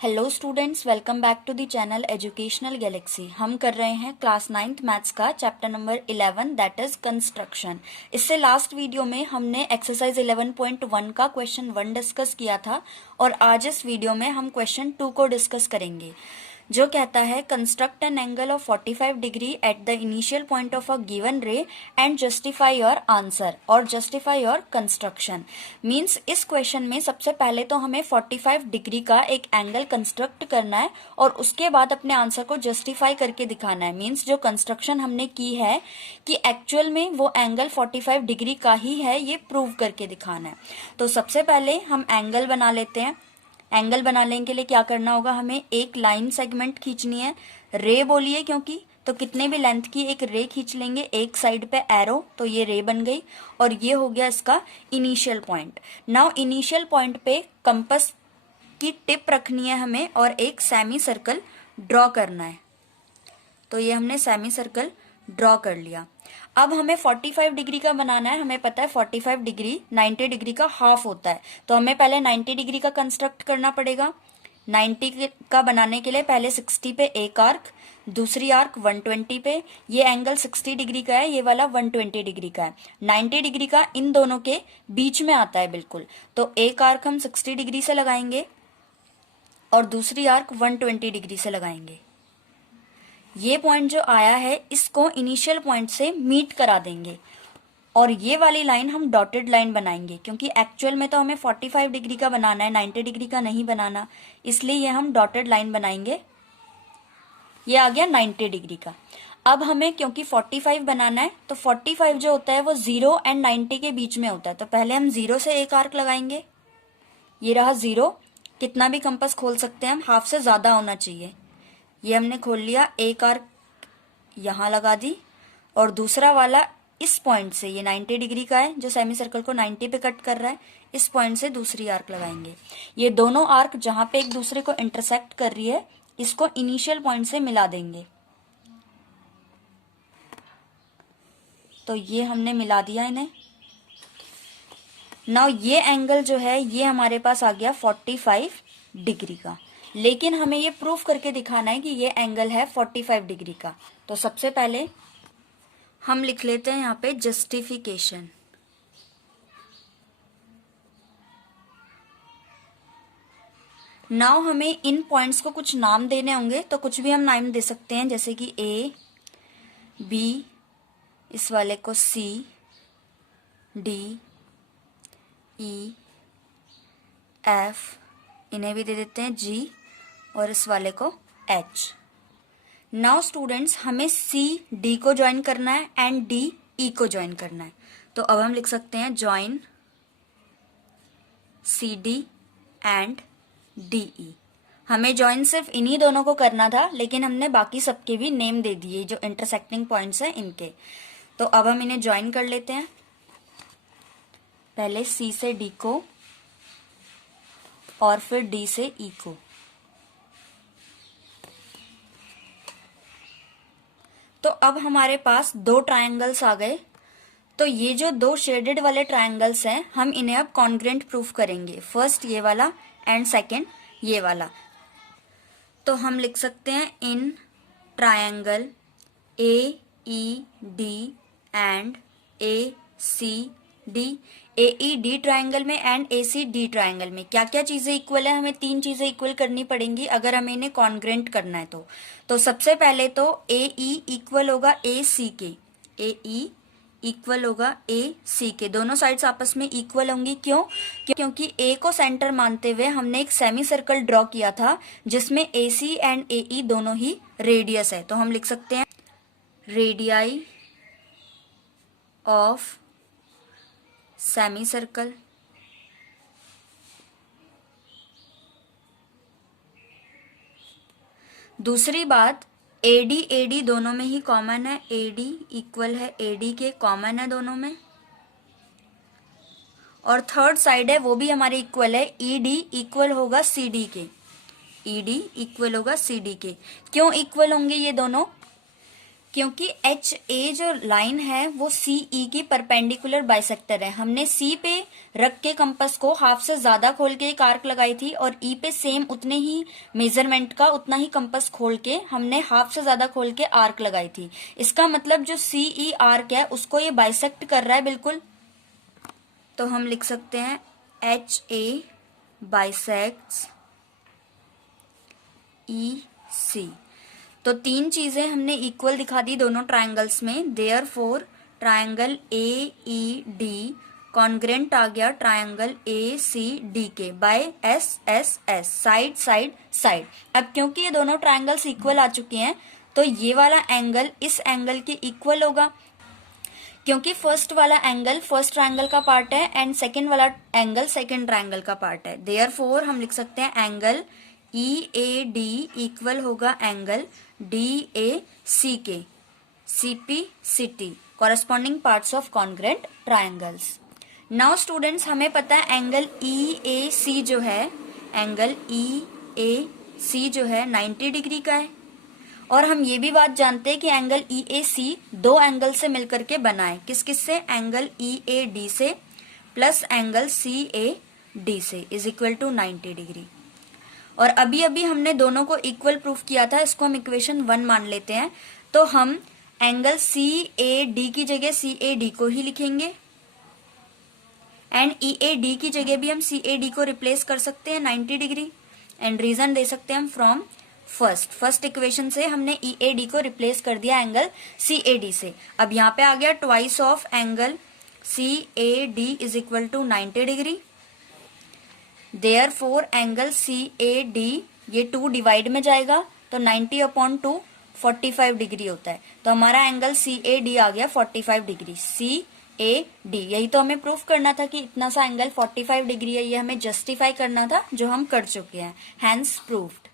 Hello students, welcome back to the channel educational galaxy. हम कर रहे हैं क्लास 9th मैथ्स का chapter number 11 that is construction. इससे लास्ट वीडियो में हमने एक्सरसाइज 11.1 का क्वेश्चन 1 डिस्कस किया था और आज इस वीडियो में हम क्वेश्चन 2 को डिस्कस करेंगे, जो कहता है construct an angle of 45 degree at the initial point of a given रे एंड जस्टिफाई योर आंसर और जस्टिफाई योर कंस्ट्रक्शन। मीन्स इस क्वेश्चन में सबसे पहले तो हमें 45 डिग्री का एक एंगल कंस्ट्रक्ट करना है और उसके बाद अपने आंसर को जस्टिफाई करके दिखाना है। मीन्स जो कंस्ट्रक्शन हमने की है कि एक्चुअल में वो एंगल 45 डिग्री का ही है, ये प्रूव करके दिखाना है। तो सबसे पहले हम एंगल बना लेते हैं। एंगल बनाने के लिए क्या करना होगा, हमें एक लाइन सेगमेंट खींचनी है। रे बोलिए क्योंकि तो कितने भी लेंथ की एक रे खींच लेंगे, एक साइड पे एरो, तो ये रे बन गई और ये हो गया इसका initial point. Now initial point पे कंपास की टिप रखनी है हमें और एक सेमी सर्कल ड्रॉ करना है। तो ये हमने सेमी सर्कल ड्रॉ कर लिया। अब हमें 45 डिग्री का बनाना है। हमें पता है 45 डिग्री 90 डिग्री का हाफ होता है, तो हमें पहले 90 डिग्री का कंस्ट्रक्ट करना पड़ेगा। 90 का बनाने के लिए पहले 60 पे एक आर्क, दूसरी आर्क 120 पे। ये एंगल 60 डिग्री का है, ये वाला 120 डिग्री का है। 90 डिग्री का इन दोनों के बीच में आता है बिल्कुल। तो एक आर्क हम 60 डिग्री से लगाएंगे और दूसरी आर्क 120 डिग्री से लगाएंगे। ये पॉइंट जो आया है इसको इनिशियल पॉइंट से मीट करा देंगे और ये वाली लाइन हम डॉटेड लाइन बनाएंगे, क्योंकि एक्चुअल में तो हमें 45 डिग्री का बनाना है, 90 डिग्री का नहीं बनाना, इसलिए ये हम डॉटेड लाइन बनाएंगे। ये आ गया 90 डिग्री का। अब हमें क्योंकि 45 बनाना है तो 45 जो होता है वो 0 एंड 90 के बीच में होता है, तो पहले हम 0 से एक आर्क लगाएंगे। ये रहा 0। कितना भी कंपास खोल सकते हैं हम, हाफ से ज्यादा होना चाहिए। ये हमने खोल लिया, एक आर्क यहां लगा दी और दूसरा वाला इस पॉइंट से, ये 90 डिग्री का है जो सेमी सर्कल को 90 पे कट कर रहा है, इस पॉइंट से दूसरी आर्क लगाएंगे। ये दोनों आर्क जहां पे एक दूसरे को इंटरसेक्ट कर रही है इसको इनिशियल पॉइंट से मिला देंगे। तो ये हमने मिला दिया इन्हें। नाउ ये एंगल जो है ये हमारे पास आ गया 45 डिग्री का, लेकिन हमें ये प्रूफ करके दिखाना है कि ये एंगल है 45 डिग्री का। तो सबसे पहले हम लिख लेते हैं यहाँ पे जस्टिफिकेशन। नाउ हमें इन पॉइंट्स को कुछ नाम देने होंगे, तो कुछ भी हम नाम दे सकते हैं, जैसे कि ए, बी, इस वाले को सी, डी, ई, एफ, इन्हें भी दे देते हैं जी, और इस वाले को एच। नाउ स्टूडेंट्स हमें सी डी को ज्वाइन करना है एंड डी ई को ज्वाइन करना है। तो अब हम लिख सकते हैं join C D and D E. हमें ज्वाइन सिर्फ इन्हीं दोनों को करना था, लेकिन हमने बाकी सबके भी नेम दे दिए जो इंटरसेक्टिंग पॉइंट्स हैं इनके। तो अब हम इन्हें ज्वाइन कर लेते हैं, पहले सी से डी को और फिर डी से ई को। तो अब हमारे पास दो ट्रायंगल्स आ गए। तो ये जो दो शेडेड वाले ट्रायंगल्स हैं हम इन्हें अब कॉन्ग्रेंट प्रूफ करेंगे, फर्स्ट ये वाला एंड सेकंड ये वाला। तो हम लिख सकते हैं in triangle A E D and A C D. A E D triangle में and A C D triangle में क्या क्या चीजें इक्वल है, हमें तीन चीजें इक्वल करनी पड़ेंगी अगर हमें इन्हें कॉन्ग्रेंट करना है। तो सबसे पहले तो ए ई इक्वल होगा ए सी के, ए ई इक्वल होगा ए सी के, दोनों साइड्स आपस में इक्वल होंगी। क्यों? क्योंकि ए को सेंटर मानते हुए हमने एक सेमी सर्कल ड्रॉ किया था जिसमें ए सी एंड ए ई दोनों ही रेडियस है। तो हम लिख सकते हैं रेडियाई ऑफ सेमी सर्कल दूसरी बात, एडी एडी दोनों में ही कॉमन है, एडी इक्वल है एडी के, कॉमन है दोनों में। और थर्ड साइड है वो भी हमारे इक्वल है, ईडी इक्वल होगा सीडी के, ईडी इक्वल होगा सीडी के। क्यों इक्वल होंगे ये दोनों? क्योंकि एच ए जो लाइन है वो सी ई की परपेंडिकुलर बाइसेक्टर है। हमने सी पे रख के कंपास को हाफ से ज्यादा खोल के एक आर्क लगाई थी और ई पे सेम उतने ही मेजरमेंट का उतना ही कंपास खोल के हमने हाफ से ज्यादा खोल के आर्क लगाई थी। इसका मतलब जो सी ई आर्क है उसको ये बाइसेक्ट कर रहा है बिल्कुल। तो हम लिख सकते हैं एच ए बाइसेक्ट्स ई सी। तो तीन चीजें हमने इक्वल दिखा दी दोनों ट्रायंगल्स में। Therefore triangle A E D congruent आ गया ट्रायंगल ए सी डी के by S S S, side side side. अब क्योंकि ये दोनों ट्रायंगल्स इक्वल आ चुके हैं तो ये वाला एंगल इस एंगल के इक्वल होगा, क्योंकि फर्स्ट वाला एंगल फर्स्ट ट्रायंगल का पार्ट है एंड सेकंड वाला एंगल सेकंड ट्रायंगल का पार्ट है। देयरफॉर हम लिख सकते हैं angle E A D equal होगा एंगल डी ए सी के, C P C T, corresponding parts of congruent triangles. Now students हमें पता है एंगल ई ए सी जो है, एंगल ई ए सी जो है 90 डिग्री का है। और हम ये भी बात जानते हैं कि एंगल ई ए सी दो एंगल से मिलकर के बना है। किस किस से? एंगल ई ए डी से plus angle C A D से इज इक्वल टू 90 डिग्री। और अभी अभी हमने दोनों को इक्वल प्रूफ किया था, इसको हम इक्वेशन 1 मान लेते हैं। तो हम एंगल सी ए डी की जगह सी ए डी को ही लिखेंगे एंड ई ए डी की जगह भी हम सी ए डी को रिप्लेस कर सकते हैं 90 डिग्री। एंड रीजन दे सकते हैं हम फ्रॉम फर्स्ट इक्वेशन से हमने ई ए डी को रिप्लेस कर दिया एंगल सी ए डी से। अब यहाँ पे आ गया twice of angle C A D is equal to 90 degree. Therefore angle C A D ये 2 डिवाइड में जाएगा तो 90/2 45 डिग्री होता है। तो हमारा एंगल सी ए डी आ गया 45 डिग्री। सी ए डी यही तो हमें प्रूफ करना था कि इतना सा एंगल 45 डिग्री है, ये हमें जस्टिफाई करना था जो हम कर चुके हैं। Hence proofed.